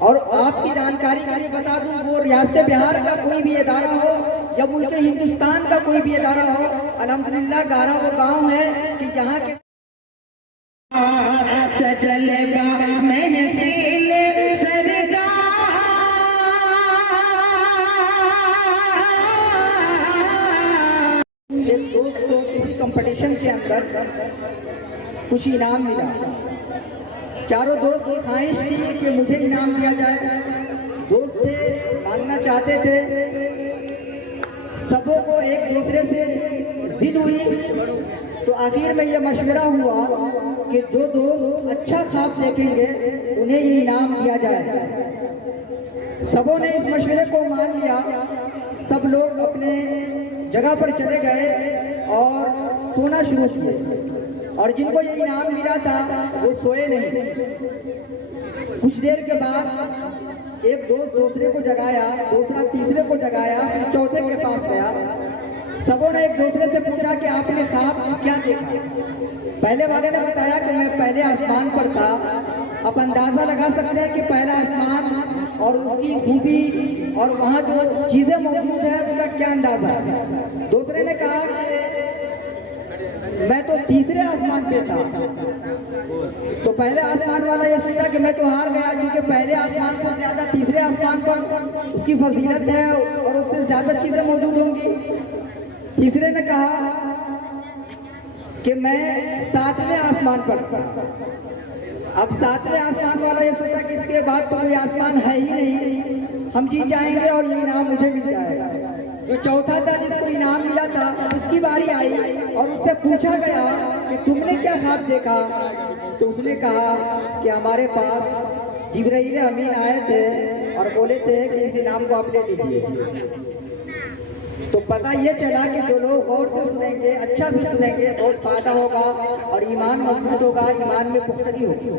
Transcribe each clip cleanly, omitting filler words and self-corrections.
और आपकी जानकारी के लिए बता दूं, वो रियासत बिहार का कोई भी इदारा हो या मुल्क हिंदुस्तान का कोई भी इदारा हो, अल्हम्दुलिल्लाह गारा वो गांव है कि यहाँ के एक दोस्त को किसी कंपटीशन के अंदर कुछ इनाम मिला। चारों दोस्त की ख्वाहिश थी कि मुझे इनाम दिया जाए। दोस्त थे, मांगना चाहते थे, सबों को एक दूसरे से जिद हुई, तो आखिर में यह मशवरा हुआ कि जो दोस्त अच्छा ख्वाब देखेंगे उन्हें ये इनाम दिया जाए। सबों ने इस मशवरे को मान लिया। सब लोग अपने जगह पर चले गए और सोना शुरू किए, और जिनको ये इनाम मिला था वो सोए नहीं। कुछ देर के बाद एक दोस्त दूसरे को जगाया, दूसरा तीसरे को जगाया, फिर चौथे के पास गया। सबों ने एक दूसरे से पूछा कि आपने ख्वाब क्या देखा? पहले वाले ने बताया कि मैं पहले आसमान पर था। आप अंदाजा लगा सकते हैं कि पहला आसमान और उसकी खूबी और वहाँ जो चीजें मौजूद है उसका क्या अंदाजा है। दूसरे ने कहा मैं तो तीसरे आसमान पे था। तो पहले आसमान वाला ये सोचा कि मैं तो हार गया, क्योंकि पहले आसमान से ज्यादा तीसरे आसमान पर उसकी फजीलत है और उससे ज्यादा चीजें मौजूद होंगी। तीसरे ने कहा कि मैं सातवें आसमान पर था। अब सातवें आसमान वाला ये सोचा कि इसके बाद तो कोई आसमान है ही नहीं, हम जीत जाएंगे और ये इनाम मुझे मिल जाएगा। जो चौथा था जिसको इनाम मिला था, उसकी बारी आई और उससे पूछा गया कि तुमने क्या ख्वाब देखा? तो उसने कहा कि हमारे पास जिब्राइल अमीन आए थे और बोले थे कि इस इनाम को आप ले लीजिए। तो पता ये चला कि जो लोग गौर से सुनेंगे, अच्छा से सुनेंगे, बहुत फायदा होगा और ईमान मजबूत होगा, ईमान में पुख्तगी होगी।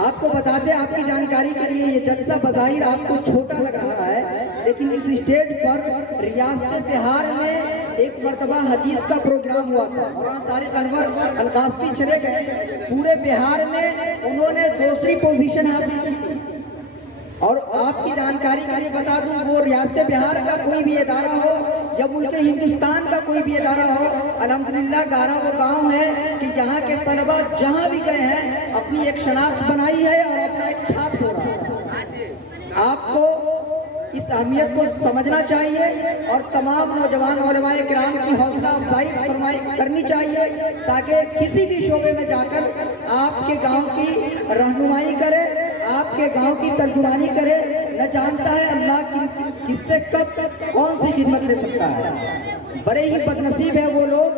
आपको बताते, आपकी जानकारी के लिए, ये जलसा बज़ाहिर आपको छोटा लग रहा है, लेकिन इस स्टेज पर रियासत बिहार में एक मरतबा हदीस का प्रोग्राम हुआ था। तारिक अनवर अलकासी चले गए, पूरे बिहार में उन्होंने दूसरी पोजीशन हासिल की। और आपकी जानकारी के लिए बता दूं, वो रियासत बिहार का कोई भी इदारा हो या मुल्क हिंदुस्तान का कोई भी इदारा हो, अल्हम्दुलिल्लाह गारा वो गांव है कि यहाँ के तलबा जहाँ भी गए हैं अपनी एक शनाख्त बनाई है और अपना एक छाप छोड़ा है। आपको इस अहमियत को समझना चाहिए और तमाम नौजवान उलमाए किराम की हौसला अफजाई करनी चाहिए, ताकि किसी भी शोबे में जाकर आपके गांव की रहनुमाई करे, आपके गांव की तर्जुमानी करे। न जानता है अल्लाह किससे कब कौन सी खिदमत ले सकता है। बड़े ही बदनसीब है वो लोग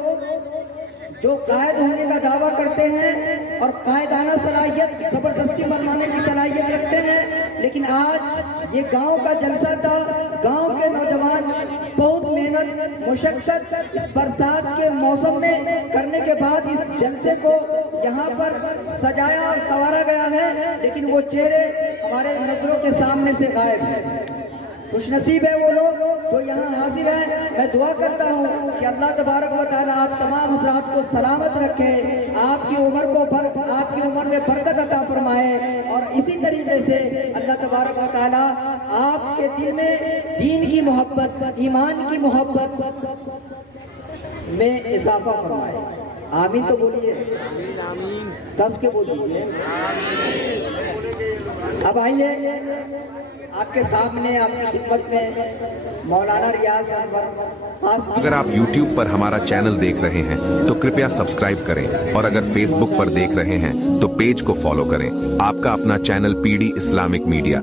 जो कायद होने का दावा करते हैं और कायदाना सलाहियत, जबरदस्ती मनवाने की सलाहियत रखते हैं, लेकिन आज ये गांव का जलसा था। गांव के नौजवान बहुत मेहनत मुशक्कत बरसात के मौसम में करने के बाद इस जलसे को यहाँ पर सजाया और संवारा गया है, लेकिन वो चेहरे हमारे नजरों के सामने से गायब है। खुशनसीब है वो लोग जो यहाँ हाजिर हैं। मैं दुआ करता हूँ कि अल्लाह तबारक व तआला आप तमाम हज़रात को सलामत रखे, आपकी उम्र में बरकत अता फरमाए, और इसी तरीके से अल्लाह तबारक व तआला आपके दिल में दीन की मोहब्बत, ईमान की मोहब्बत में इजाफा फरमाए। आमीन तो बोलिए, कस के बोलिए। अब आइए आपके सामने, आपकी खिदमत में मौलाना रियाज अनवर। अगर आप YouTube पर हमारा चैनल देख रहे हैं तो कृपया सब्सक्राइब करें, और अगर Facebook पर देख रहे हैं तो पेज को फॉलो करें। आपका अपना चैनल PD इस्लामिक मीडिया।